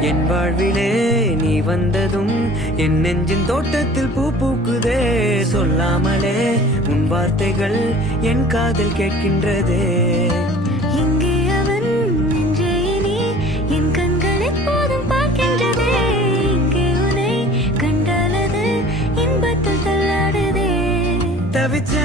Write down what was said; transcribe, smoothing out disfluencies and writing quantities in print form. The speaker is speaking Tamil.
என் வாழ்விலே நீ வந்ததும் என் நெஞ்சின் தோட்டத்தில் பூ பூக்குதே. சொல்லாமலே உன் வார்த்தைகள் என் காதில் கேட்கின்றதே. இங்கே அவன் நெஞ்சே நீ என் கண்கள் எப்போதும் பார்க்கின்றதே. இங்கே உன்னை கண்டாலது இன்பத்தில் தள்ளாடுதே. தவிச்ச